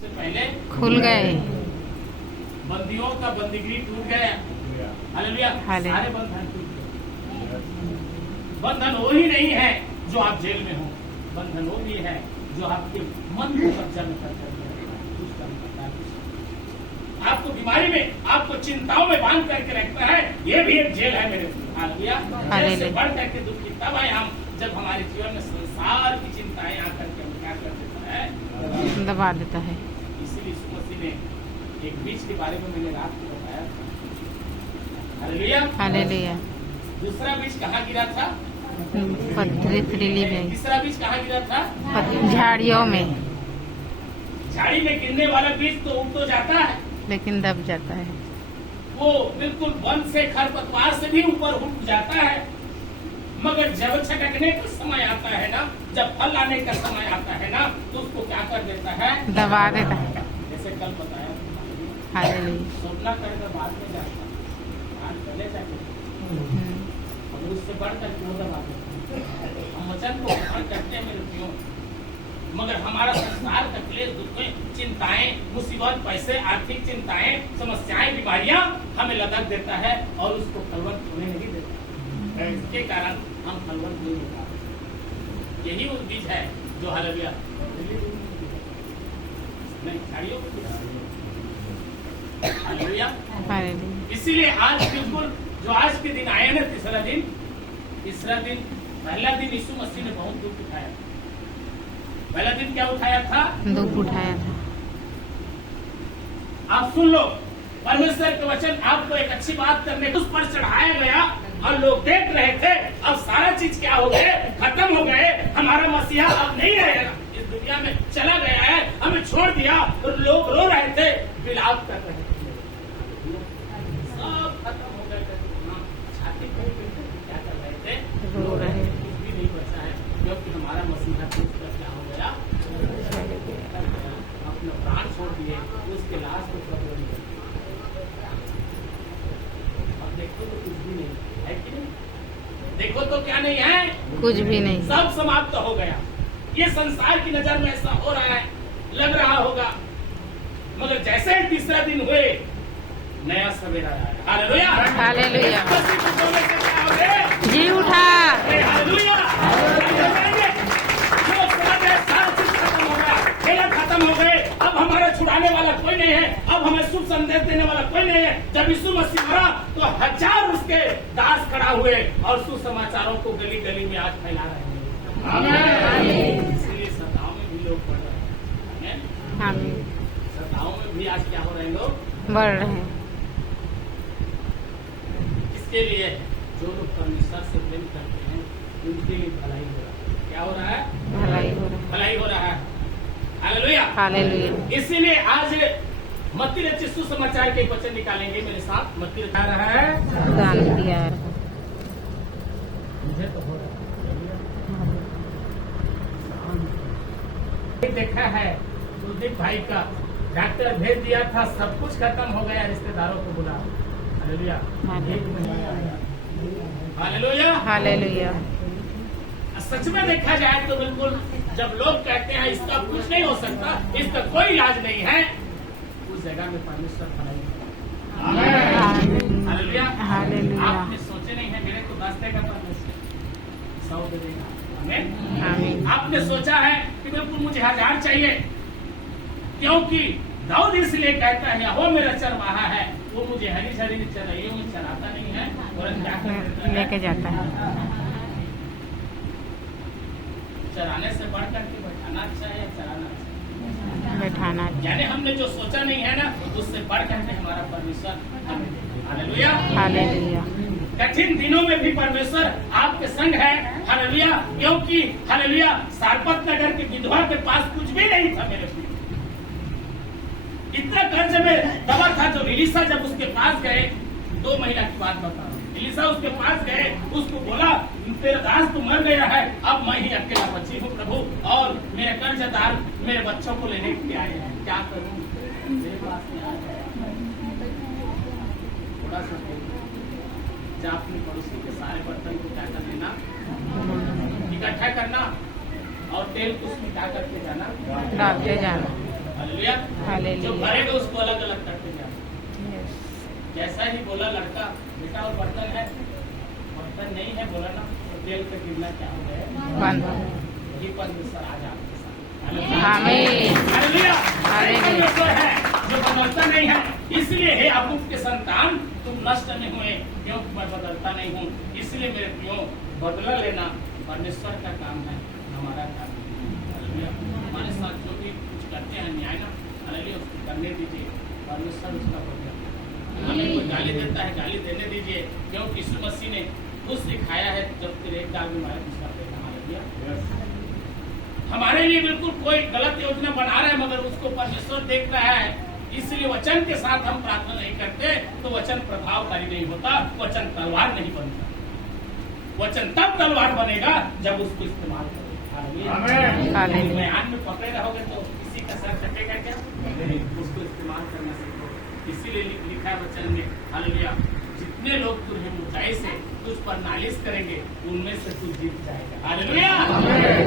से पहले खुल गए। बंदियों का बंदीगिरी टूट गया। हालेलुया। हालेलुया। सारे बंधन टूट गए। बंधन वो ही नहीं है जो आप जेल में हो, बंधन वो भी है जो आपके मन को कब्जा में करता है, आपको बीमारी में, आपको चिंताओं में बांध करके रखता है। ये भी एक जेल है मेरे। हालेलुया। जेल से बढ़ करके दुख की तब है हम जब हमारे जीवन में संसार की चिंताएं आकर के हम क्या कर देता है, दबा देता है। इसीलिए यीशु मसीह ने एक बीज के बारे में मैंने रात को बताया था। हालेलुया। हालेलुया। दूसरा बीज कहाँ गिरा था? पथरीली में। तीसरा बीज कहाँ गिरा था? झाड़ियों में। झाड़ी में गिरने वाला बीज तो उग तो जाता है, लेकिन दब जाता है। वो बिल्कुल वन से खरपतवार से भी ऊपर उठ जाता है। मगर जब छटकने का समय आता है ना, जब फल आने का समय आता है ना, तो उसको क्या कर देता है? दबा देता है। जैसे कल बताया, हालेलुया। सपना कर बाद में जाता, आज पहले जाके और उससे बढ़कर क्यों दबा देता? हम वचन को ग्रहण करते हैं मेरे प्रियो, मगर हमारा संसार का क्लेश, दुख, चिंताएं, मुसीबत, पैसे, आर्थिक चिंताएं, समस्याएं, बीमारियां हमें लदक देता है और उसको फलवंत होने नहीं देता। इसके कारण हम फलवंत नहीं हो पाते। यही वो बीज है जो हालेलुया नहीं झाड़ियों को। हालेलुया। इसीलिए आज बिल्कुल जो आज के दिन आया ना, तीसरा दिन, पहला दिन यीशु मसीह ने बहुत दुख उठाया। पहला दिन क्या उठाया था? दुख उठाया था। आप सुन लो, परमेश्वर के वचन आपको एक अच्छी बात करने उस पर चढ़ाया गया और लोग देख रहे थे। अब सारा चीज क्या हो गए? खत्म हो गए। हमारा मसीहा अब नहीं रहेगा, इस दुनिया में चला गया है, हमें छोड़ दिया। तो लोग रो रहे थे, विलाप कर रहे थे, सब खत्म हो गए। छाती पर क्या कर रहे थे? रो रहे थे। कुछ भी नहीं बचा है, क्योंकि हमारा मसीहा क्या हो गया? अपना प्राण छोड़ दिए, उसके लाश को छोड़ दिए। अब देखो तो कुछ भी नहीं है कि नहीं? देखो तो क्या नहीं है? कुछ भी नहीं। सब समाप्त हो गया। ये संसार की नजर में ऐसा हो रहा है, लग रहा होगा, मगर जैसे ही तीसरा दिन हुए, नया सवेरा आया। हालेलुया। हालेलुया। जी उठा। हालेलुया। खत्म हो गए। अब हमारा छुड़ाने वाला कोई नहीं है, अब हमें शुभ संदेश देने वाला कोई नहीं है। जब यीशु मसीह मरा तो हजार उसके दास खड़ा हुए और सुसमाचारों को गली गली में आज फैला रहे हैं। इसलिए सभाओं में भी लोग बढ़ रहे हैं। सभाओं में भी आज क्या हो रहे हैं? लोग बढ़ रहे हैं। इसके लिए जो लोग परमेश्वर से प्रेम करते हैं उनके लिए भलाई हो रहा है। क्या हो रहा है? भलाई हो रहा है। हालेलुया। हालेलुया। इसीलिए आज मत्ती रचित सुसमाचार के वचन निकालेंगे मेरे साथ। मत्ती रचा रहा है, मुझे तो हो रहा है। देखा है कुलदीप भाई का, डॉक्टर भेज दिया था, सब कुछ खत्म हो गया, रिश्तेदारों को बुला। हालेलुया। एक महीना आया। हालेलुया। हालेलुया। सच में देखा जाए तो बिल्कुल, जब लोग कहते हैं इसका कुछ नहीं हो सकता, इसका कोई इलाज नहीं है, उस जगह में परमेश्वर भलाई। हालेलुया। आपने सोचे नहीं है मेरे को 10 देगा परमेश्वर, 100 दे देगा। आपने सोचा है कि बिल्कुल मुझे 1000 चाहिए, क्योंकि दाऊद इसलिए कहता है वो मेरा चरवाहा है, वो मुझे हरी झरी चराइयों में चराता नहीं है और क्या करता है? लेके जाता है। चराने से बढ़ करके बैठाना अच्छा है या चराना अच्छा है? बैठाना। यानी हमने जो सोचा नहीं है ना, उससे बढ़ करके हमारा परमेश्वर हमें। हालेलुया। हालेलुया। कठिन दिनों में भी परमेश्वर आपके संग है। हालेलुया। क्योंकि हालेलुया, सारपत नगर की विधवा के पास कुछ भी नहीं था मेरे प्रिय। इतना कर्ज में दबा था, जो एलीशा जब उसके पास गए, 2 महीना की बात बता रहा हूं, एलीशा उसके पास गए, उसको बोला तेरा दास तो मर गया है, अब मैं ही अकेला बची हूँ प्रभु, और मेरे कर्जदार मेरे बच्चों को लेने के लिए आए हैं, क्या करूँ? मेरे पास में आ गया। थोड़ा सा जा अपने पड़ोसी के सारे बर्तन को क्या कर लेना, इकट्ठा करना और तेल को उसमें क्या करके जाना, डालते जाना। हालेलुया। हालेलुया। जो भरेगा उसको अलग अलग करते जाए। यस। जैसा ही बोला लड़का, बेटा और बर्तन है, बर्तन नहीं है बोला ना, तो तेल पे गिरना क्या हो गया, बंद। वही परमेश्वर आज आपके साथ। आमीन। हालेलुया। हालेलुया। परमेश्वर है जो बदलता नहीं है, इसलिए हे याकूब के संतान तुम नष्ट नहीं हुए, क्योंकि मैं बदलता नहीं हूँ। इसलिए मेरे प्रियो बदला लेना परमेश्वर का काम है, हमारा काम नहीं। हालेलुया। हमारे साथ जो भी कुछ करते हैं न्याय ना, हालेलुया, उसको करने दीजिए, परमेश्वर उसका बदला। हमें कोई गाली देता है, गाली देने दीजिए, क्योंकि यीशु मसीह ने खुद सिखाया है, जब तेरे एक गाल में मारे दूसरा देना। हालेलुया। हमारे लिए बिल्कुल कोई गलत योजना बना रहा है, मगर उसको परमेश्वर देख रहा है, इसलिए वचन के साथ हम प्रार्थना नहीं करते, तो वचन प्रभावकारी नहीं होता, वचन तलवार नहीं बनता। वचन तब तलवार बनेगा जब उसको इस्तेमाल करो। हालेलुया। मैदान में पकड़े रहोगे तो किसी का सर कटेगा क्या? उसको इस्तेमाल करना सीखो। इसीलिए लिखा है वचन में, हालेलुया, जितने लोग तुम्हें ऊंचाई से तुझ पर नालिश करेंगे, उनमें से तू जीत जाएगा। हालेलुया।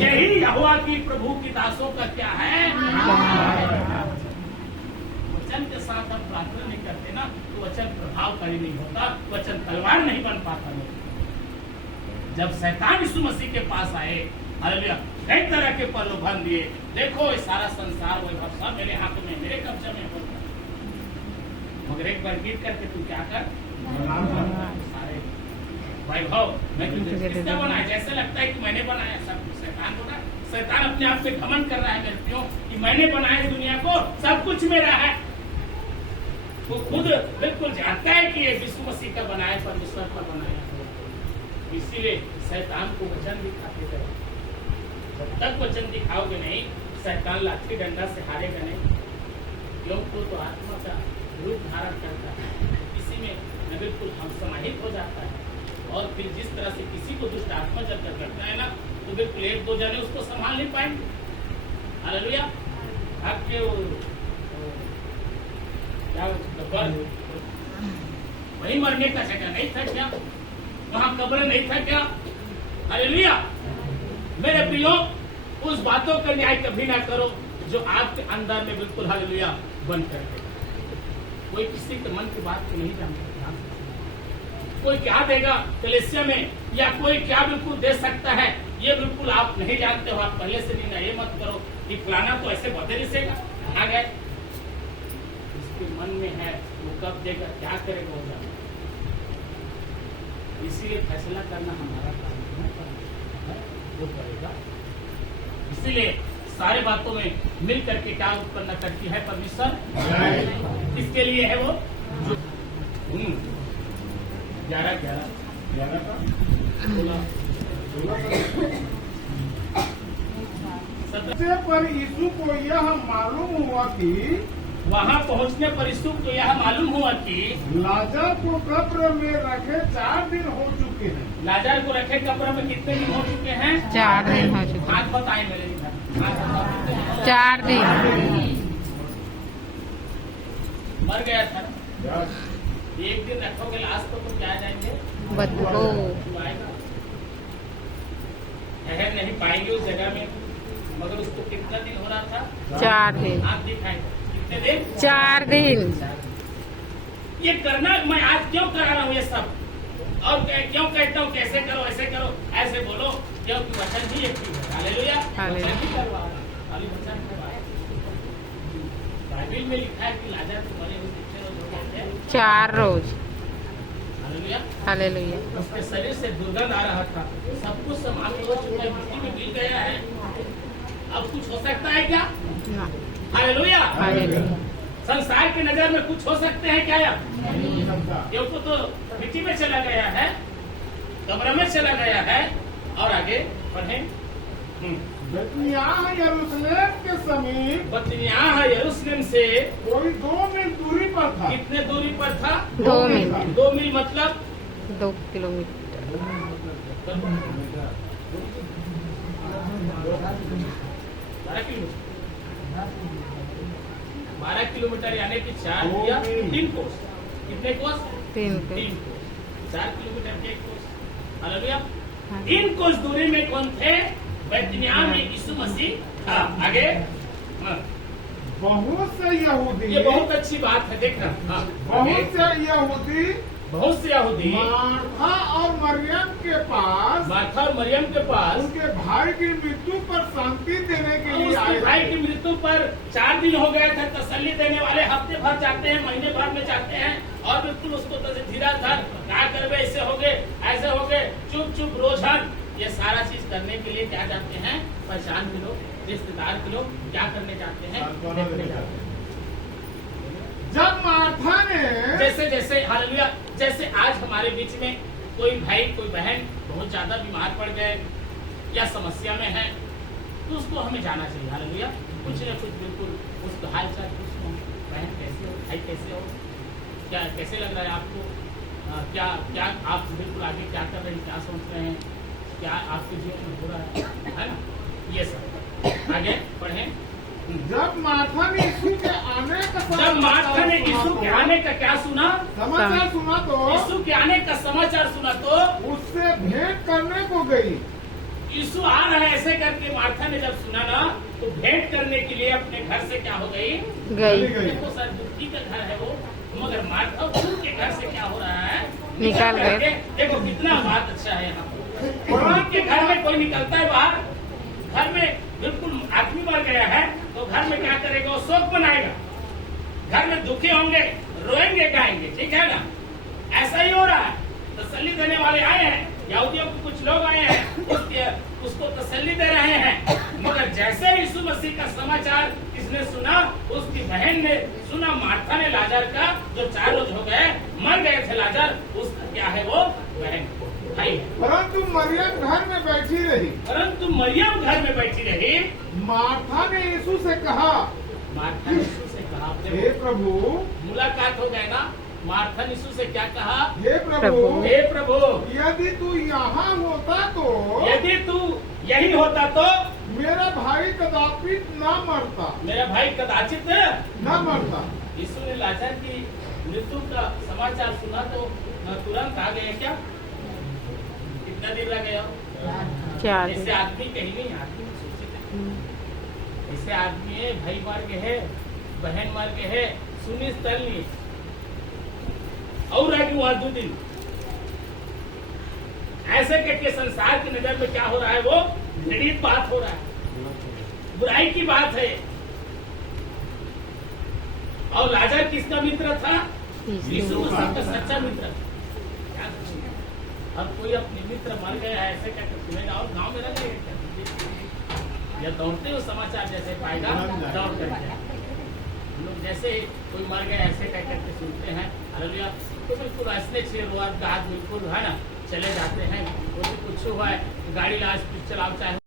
यही यहोवा की प्रभु की दासों का क्या है? वचन के साथ हम प्रार्थना नहीं करते ना, तो वचन प्रभावकारी नहीं होता, वचन तलवार नहीं बन पाता। जब शैतान यीशु मसीह के पास आए, हालेलुया, कई तरह के प्रलोभन दिए, देखो ये सारा संसार वैभव सब मेरे हाथ में, मेरे कब्जे में होता, मगर एक बार गिर करके तू क्या कर, सारे वैभव मैं तुझे किसका बनाया, जैसे लगता है कि मैंने बनाया, सब कुछ शैतान बना। शैतान अपने आप पे घमंड कर रहा है मेरे प्रियो, कि मैंने बनाया दुनिया को, सब कुछ मेरा है। वो खुद बिल्कुल जानता है कि ये यीशु मसीह का बनाया, परमेश्वर का बनाया। इसीलिए शैतान को वचन दिखाते रहो। जब तक वचन दिखाओगे नहीं, शैतान लाठी डंडा से हारेगा नहीं, क्योंकि तो आत्मा का रूप धारण करता है, इसी में बिल्कुल हम समाहित हो जाता है। और फिर जिस तरह से किसी को दुष्ट आत्मा जब तक करता है ना, तो बिल्कुल एक दो जने उसको संभाल नहीं पाएंगे। हालेलुया। आपके क्या वही मरने का जगह नहीं था क्या? वहां कब्र नहीं था क्या? हालेलुया। मेरे प्रियो, उस बातों का न्याय कभी ना करो जो आपके अंदर में बिल्कुल हालेलुया बन करके। कोई किसी के मन की बात को नहीं जानता, कोई क्या देगा कलीसिया में, या कोई क्या बिल्कुल दे सकता है, ये बिल्कुल आप नहीं जानते हो। आप पहले से नहीं ना, ये मत करो कि फलाना तो ऐसे बदल रिसेगा, आ गए, इसके मन में है, वो कब देगा, क्या करेगा, वो जाने। इसीलिए फैसला करना हमारा काम है, वो करेगा। इसीलिए सारी बातों में मिल करके क्या उत्पन्न करती है परमेश्वर, इसके लिए है वो 11 का 17 पर यीशु को यह मालूम हुआ कि वहाँ पहुँचने पर यीशु को यह मालूम हुआ कि लाजर को कब्र में रखे 4 दिन हो चुके हैं। लाजर को रखे कब्र में कितने दिन हो चुके हैं? 4 दिन हो चुके। हाथ बताए मेरे इधर, 4 दिन। मर गया था। एक दिन रखोगे लाश को तुम क्या जाएंगे? बदबू। आएगा, ठहर नहीं पाएंगे उस जगह में। मगर उसको कितना दिन हो रहा था? 4 दिन। आप दिखाएंगे कितने दिन? 4 दिन। ये करना मैं आज क्यों करा रहा हूँ ये सब, और क्यों कहता हूँ कैसे करो, ऐसे करो, ऐसे बोलो, क्योंकि वचन ही एक चीज है। हालेलुया। वचन ही करवा रहा है, खाली वचन करवा रहा है। बाइबल में लिखा है कि लाजर को मरे हुए कितने रोज हो गए थे? 4 रोज। हालेलुया। हालेलुया। उसके शरीर से दुर्गंध आ रहा था, सब कुछ समाप्त हो चुका है, मिट्टी में मिल गया है। अब कुछ हो सकता है क्या? ना। हालेलुया। हालेलुया। संसार की नजर में कुछ हो सकते हैं क्या? क्योंकि तो मिट्टी में चला गया है, कब्र में चला गया है। और आगे पढ़ें। बतनियाह यरूशलेम के समीप, बतनियाह यरूशलेम से कोई 2 मील दूरी पर था। कितने दूरी पर था? 2 मील। 2 मील मतलब 2 किलोमीटर। 12 किलोमीटर यानी कि 4 या 3 कोस। कितने कोस? 3 कोस। 4 किलोमीटर के कोस। हालेलुया। 3 कोस दूरी में कौन थे? बैतनिय्याह में यीशु मसीह था। आगे बहुत से यहूदी, ये बहुत अच्छी बात है, देखना। हाँ, बहुत से यहूदी बहुत से यहूदी मार्था और मरियम के पास मार्था और मरियम के पास उनके भाई की मृत्यु पर शांति देने के लिए उसके आए भाई थे। की मृत्यु पर 4 दिन हो गए थे। तसल्ली देने वाले हफ्ते भर जाते हैं, महीने भर में जाते हैं और बिल्कुल उसको धीरा धर क्या करवे, ऐसे हो गए, ऐसे हो गए, चुप चुप रोजान, ये सारा चीज करने के लिए क्या जाते हैं, पहचान के लोग, रिश्तेदार के लोग क्या करने जाते हैं, देखने जाते हैं। जब मार्था ने जैसे जैसे हालेलुया, जैसे आज हमारे बीच में कोई भाई कोई बहन बहुत ज्यादा बीमार पड़ गए या समस्या में है, तो उसको हमें जाना चाहिए। हालेलुया, कुछ न कुछ बिल्कुल उसका हाल चाल पूछना, बहन कैसे हो, भाई कैसे हो, क्या कैसे लग रहा है आपको, क्या क्या आप बिल्कुल आगे क्या कर रहे हैं, क्या सोच रहे हैं, क्या आपके जीवन में हो रहा है ना, ये सब आगे पढ़े। जब मार्था ने यीशु के आने का जब मार्था ने यीशु के आने का क्या सुना, समाचार सुना तो यीशु के आने का समाचार सुना तो उससे भेंट करने को गई। यीशु आ रहा है ऐसे करके मार्था ने जब सुना ना, तो भेंट करने के लिए अपने घर से क्या हो गई, गई। देखो सर, दुखी का घर है वो, मगर मार्था उनके घर से क्या हो रहा है, निकाल गए। देखो कितना बात अच्छा है यहाँ पर। भगवान के घर में कोई निकलता है बाहर, घर में बिल्कुल आदमी मर गया है तो घर में क्या करेगा, वो शोक बनाएगा, घर में दुखी होंगे, रोएंगे, गाएंगे, ठीक है ना, ऐसा ही हो रहा है। तसल्ली देने वाले आए हैं, यहूदियों के कुछ लोग आए हैं, उसको तसल्ली दे रहे हैं, मगर जैसे यीशु मसीह का समाचार किसने सुना, उसकी बहन ने सुना, मार्था ने लाजर का, जो 4 रोज हो गए मर गए थे लाजर, उसका क्या है, वो बहन भाई है। परंतु मरियम घर में बैठी रही। परंतु मरियम घर में बैठी रही। मार्था ने यीशु से कहा, मार्था ने यीशु से कहा, हे प्रभु, मुलाकात हो गए ना, मार्था ने यीशु से क्या कहा, हे प्रभु, हे प्रभु, यदि तू यहाँ होता तो यदि तू यही होता तो मेरा भाई कदापि न मरता, मेरा भाई कदाचित न मरता। यीशु ने लाजर की मृत्यु का समाचार सुना तो तुरंत आ गए क्या, कितना दिन लग गया, 4 ऐसे दिन। आदमी कहीं नहीं, आदमी सोचे ऐसे आदमी है, भाई मर गए है, बहन मर गए है, सुनी स्थल नहीं और आगे वहां 2 दिन ऐसे करके संसार की नजर में क्या हो रहा है, वो घृणित बात हो रहा है, बुराई की बात है। और लाजर किसका मित्र था, यीशु मसीह का सच्चा मित्र। अब कोई अपने मित्र मर गया है ऐसे कहकर सुनेगा और गांव में रह जाएगा, या दौड़ते हो समाचार जैसे पाएगा दौड़ करके, लोग जैसे कोई मर गया ऐसे कह करके सुनते हैं, हालेलुया, तो बिल्कुल ऐसे बिल्कुल है ना, चले जाते हैं, कुछ हुआ है, गाड़ी लाश चलाओ चाहे